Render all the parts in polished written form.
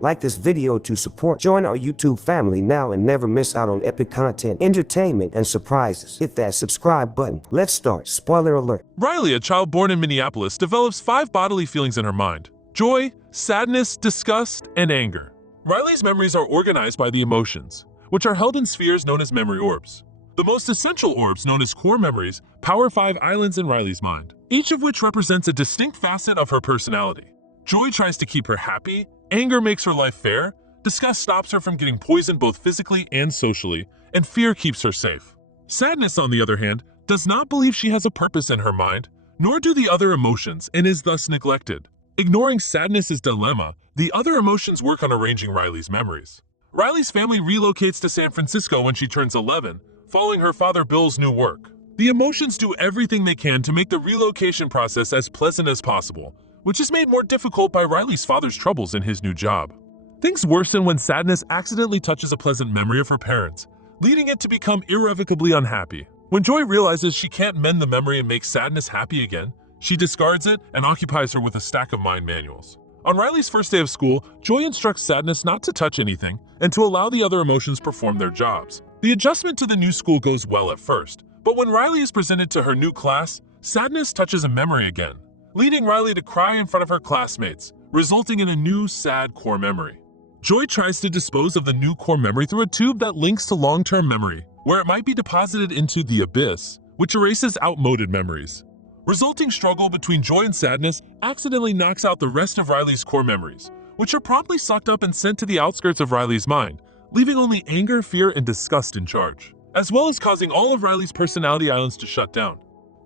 Like this video to support. Join our YouTube family now and never miss out on epic content, entertainment, and surprises. Hit that subscribe button. Let's start. Spoiler alert. Riley, a child born in Minneapolis, develops 5 bodily feelings in her mind: joy, sadness, disgust, and anger. Riley's memories are organized by the emotions, which are held in spheres known as memory orbs. The most essential orbs, known as core memories, power 5 islands in Riley's mind, each of which represents a distinct facet of her personality. Joy tries to keep her happy, anger makes her life fair, disgust stops her from getting poisoned both physically and socially, and fear keeps her safe. Sadness, on the other hand, does not believe she has a purpose in her mind, nor do the other emotions, and is thus neglected. Ignoring sadness's dilemma, the other emotions work on arranging Riley's memories. Riley's family relocates to San Francisco when she turns 11, following her father Bill's new work. The emotions do everything they can to make the relocation process as pleasant as possible, which is made more difficult by Riley's father's troubles in his new job. Things worsen when sadness accidentally touches a pleasant memory of her parents, leading it to become irrevocably unhappy. When Joy realizes she can't mend the memory and make sadness happy again, she discards it and occupies her with a stack of mind manuals. On Riley's first day of school, Joy instructs sadness not to touch anything and to allow the other emotions perform their jobs. The adjustment to the new school goes well at first, but when Riley is presented to her new class, sadness touches a memory again, leading Riley to cry in front of her classmates, resulting in a new sad core memory. Joy tries to dispose of the new core memory through a tube that links to long-term memory, where it might be deposited into the abyss, which erases outmoded memories. Resulting struggle between joy and sadness accidentally knocks out the rest of Riley's core memories, which are promptly sucked up and sent to the outskirts of Riley's mind, leaving only anger, fear, and disgust in charge, as well as causing all of Riley's personality islands to shut down.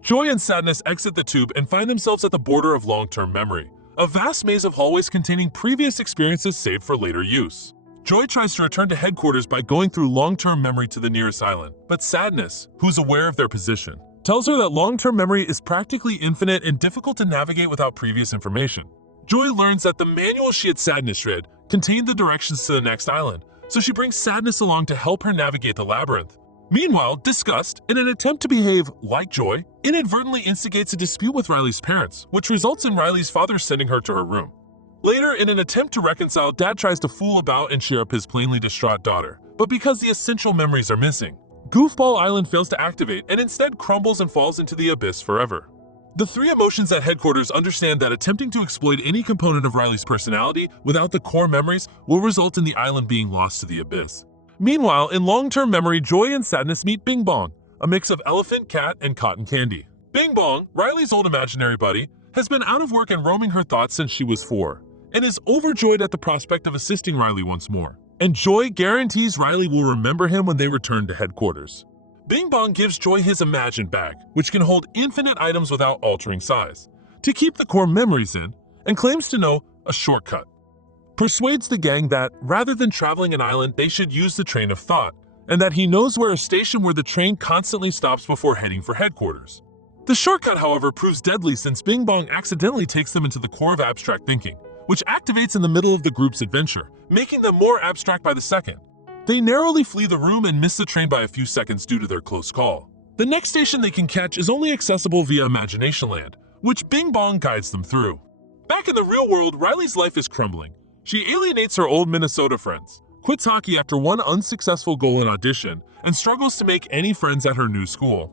Joy and sadness exit the tube and find themselves at the border of long-term memory, a vast maze of hallways containing previous experiences saved for later use. Joy tries to return to headquarters by going through long-term memory to the nearest island, but sadness, who's aware of their position, tells her that long-term memory is practically infinite and difficult to navigate without previous information. Joy learns that the manual she had sadness read contained the directions to the next island, so she brings sadness along to help her navigate the labyrinth. Meanwhile, disgust, in an attempt to behave like Joy, inadvertently instigates a dispute with Riley's parents, which results in Riley's father sending her to her room. Later, in an attempt to reconcile, Dad tries to fool about and cheer up his plainly distraught daughter, but because the essential memories are missing, Goofball Island fails to activate and instead crumbles and falls into the abyss forever. The 3 emotions at headquarters understand that attempting to exploit any component of Riley's personality without the core memories will result in the island being lost to the abyss. Meanwhile, in long-term memory, Joy and sadness meet Bing Bong, a mix of elephant, cat, and cotton candy. Bing Bong, Riley's old imaginary buddy, has been out of work and roaming her thoughts since she was 4, and is overjoyed at the prospect of assisting Riley once more. And Joy guarantees Riley will remember him when they return to headquarters. Bing Bong gives Joy his imagined bag, which can hold infinite items without altering size, to keep the core memories in, and claims to know a shortcut. Persuades the gang that, rather than traveling an island, they should use the train of thought, and that he knows where a station where the train constantly stops before heading for headquarters. The shortcut, however, proves deadly since Bing Bong accidentally takes them into the core of abstract thinking, which activates in the middle of the group's adventure, making them more abstract by the second. They narrowly flee the room and miss the train by a few seconds due to their close call. The next station they can catch is only accessible via Imagination Land, which Bing Bong guides them through. Back in the real world, Riley's life is crumbling. She alienates her old Minnesota friends, quits hockey after one unsuccessful goal in audition, and struggles to make any friends at her new school.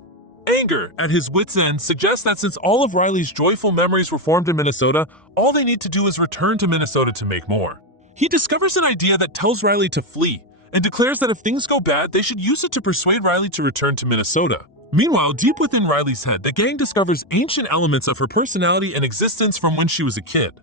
Anger, at his wit's end, suggests that since all of Riley's joyful memories were formed in Minnesota, all they need to do is return to Minnesota to make more. He discovers an idea that tells Riley to flee, and declares that if things go bad, they should use it to persuade Riley to return to Minnesota. Meanwhile, deep within Riley's head, the gang discovers ancient elements of her personality and existence from when she was a kid.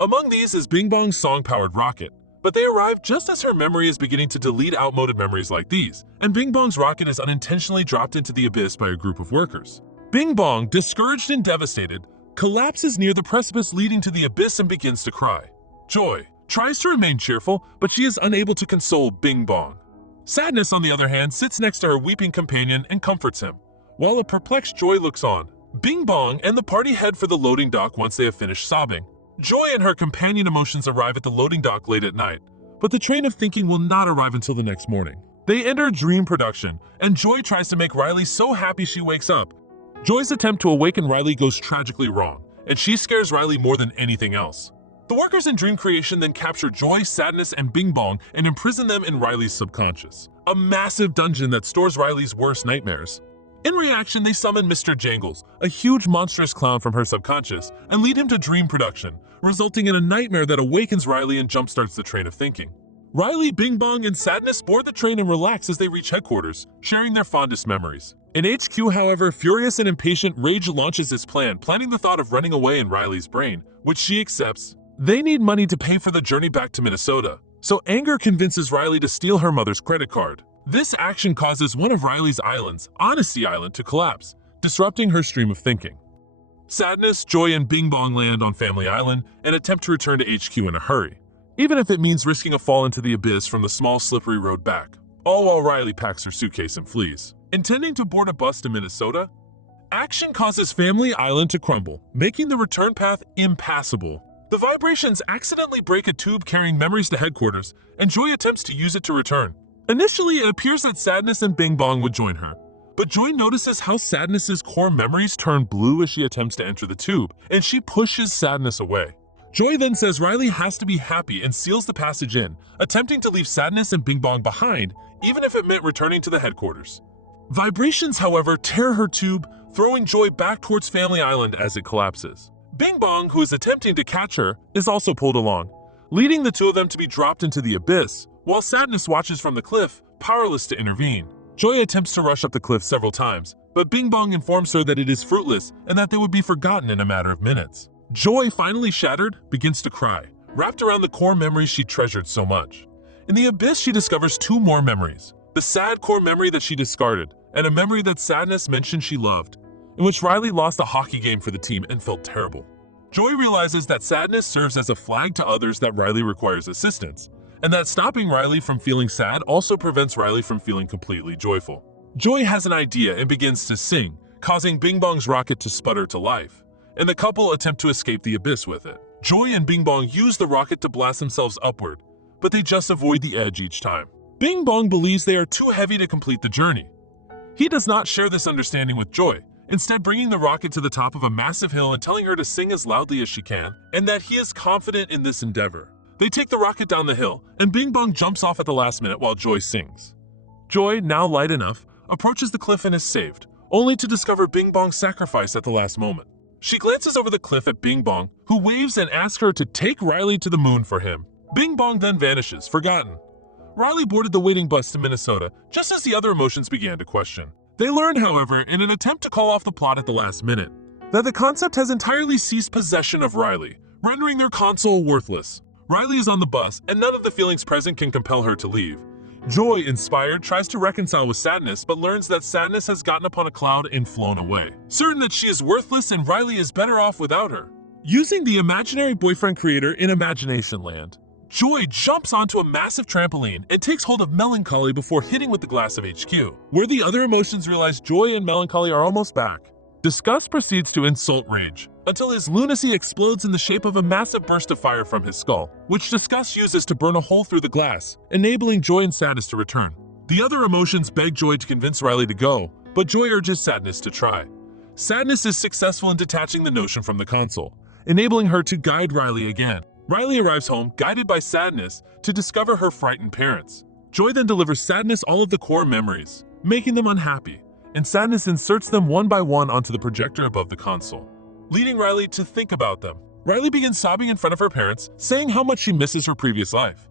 Among these is Bing Bong's song-powered rocket, but they arrive just as her memory is beginning to delete outmoded memories like these, and Bing Bong's rocket is unintentionally dropped into the abyss by a group of workers. Bing Bong, discouraged and devastated, collapses near the precipice leading to the abyss and begins to cry. Joy tries to remain cheerful, but she is unable to console Bing Bong. Sadness, on the other hand, sits next to her weeping companion and comforts him, while a perplexed Joy looks on. Bing Bong and the party head for the loading dock once they have finished sobbing. Joy and her companion emotions arrive at the loading dock late at night, but the train of thinking will not arrive until the next morning. They enter dream production, and Joy tries to make Riley so happy she wakes up. Joy's attempt to awaken Riley goes tragically wrong, and she scares Riley more than anything else. The workers in Dream Creation then capture Joy, Sadness, and Bing Bong and imprison them in Riley's subconscious, a massive dungeon that stores Riley's worst nightmares. In reaction, they summon Mr. Jangles, a huge monstrous clown from her subconscious, and lead him to dream production, resulting in a nightmare that awakens Riley and jumpstarts the train of thinking. Riley, Bing Bong, and Sadness board the train and relax as they reach headquarters, sharing their fondest memories. In HQ, however, furious and impatient, Rage launches his plan, planning the thought of running away in Riley's brain, which she accepts. They need money to pay for the journey back to Minnesota, so Anger convinces Riley to steal her mother's credit card. This action causes one of Riley's islands, Honesty Island, to collapse, disrupting her stream of thinking. Sadness, Joy, and Bing Bong land on Family Island and attempt to return to HQ in a hurry, even if it means risking a fall into the abyss from the small slippery road back, all while Riley packs her suitcase and flees. Intending to board a bus to Minnesota, action causes Family Island to crumble, making the return path impassable. The vibrations accidentally break a tube carrying memories to headquarters, and Joy attempts to use it to return. Initially, it appears that Sadness and Bing Bong would join her, but Joy notices how Sadness's core memories turn blue as she attempts to enter the tube, and she pushes Sadness away. Joy then says Riley has to be happy and seals the passage in, attempting to leave Sadness and Bing Bong behind, even if it meant returning to the headquarters. Vibrations, however, tear her tube, throwing Joy back towards Family Island as it collapses. Bing Bong, who is attempting to catch her, is also pulled along, leading the two of them to be dropped into the abyss, while Sadness watches from the cliff, powerless to intervene. Joy attempts to rush up the cliff several times, but Bing Bong informs her that it is fruitless and that they would be forgotten in a matter of minutes. Joy, finally shattered, begins to cry, wrapped around the core memories she treasured so much. In the abyss, she discovers two more memories, the sad core memory that she discarded, and a memory that Sadness mentioned she loved, in which Riley lost a hockey game for the team and felt terrible. Joy realizes that Sadness serves as a flag to others that Riley requires assistance, and that stopping Riley from feeling sad also prevents Riley from feeling completely joyful. Joy has an idea and begins to sing, causing Bing Bong's rocket to sputter to life, and the couple attempt to escape the abyss with it. Joy and Bing Bong use the rocket to blast themselves upward, but they just avoid the edge each time. Bing Bong believes they are too heavy to complete the journey. He does not share this understanding with Joy, instead bringing the rocket to the top of a massive hill and telling her to sing as loudly as she can, and that he is confident in this endeavor. They take the rocket down the hill, and Bing Bong jumps off at the last minute while Joy sings. Joy, now light enough, approaches the cliff and is saved, only to discover Bing Bong's sacrifice at the last moment. She glances over the cliff at Bing Bong, who waves and asks her to take Riley to the moon for him. Bing Bong then vanishes, forgotten. Riley boarded the waiting bus to Minnesota, just as the other emotions began to question. They learn, however, in an attempt to call off the plot at the last minute, that the concept has entirely seized possession of Riley, rendering their console worthless. Riley is on the bus, and none of the feelings present can compel her to leave. Joy, inspired, tries to reconcile with Sadness, but learns that Sadness has gotten upon a cloud and flown away, certain that she is worthless and Riley is better off without her. Using the imaginary boyfriend creator in Imagination Land, Joy jumps onto a massive trampoline and takes hold of Melancholy before hitting with the glass of HQ, where the other emotions realize Joy and Melancholy are almost back. Disgust proceeds to insult Rage, until his lunacy explodes in the shape of a massive burst of fire from his skull, which Disgust uses to burn a hole through the glass, enabling Joy and Sadness to return. The other emotions beg Joy to convince Riley to go, but Joy urges Sadness to try. Sadness is successful in detaching the notion from the console, enabling her to guide Riley again. Riley arrives home, guided by Sadness, to discover her frightened parents. Joy then delivers Sadness all of the core memories, making them unhappy, and Sadness inserts them one by one onto the projector above the console, leading Riley to think about them. Riley begins sobbing in front of her parents, saying how much she misses her previous life.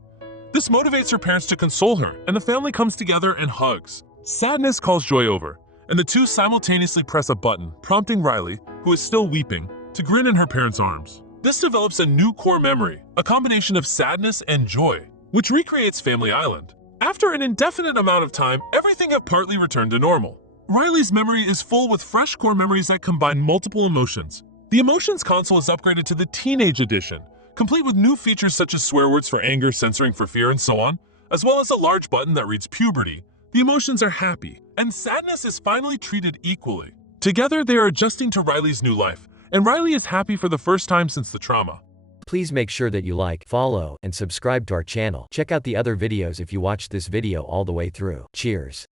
This motivates her parents to console her, and the family comes together and hugs. Sadness calls Joy over, and the two simultaneously press a button, prompting Riley, who is still weeping, to grin in her parents' arms. This develops a new core memory, a combination of sadness and joy, which recreates Family Island. After an indefinite amount of time, everything had partly returned to normal. Riley's memory is full with fresh core memories that combine multiple emotions. The emotions console is upgraded to the Teenage Edition, complete with new features such as swear words for anger, censoring for fear, and so on, as well as a large button that reads puberty. The emotions are happy, and sadness is finally treated equally. Together, they are adjusting to Riley's new life, and Riley is happy for the first time since the trauma. Please make sure that you like, follow, and subscribe to our channel. Check out the other videos if you watched this video all the way through. Cheers.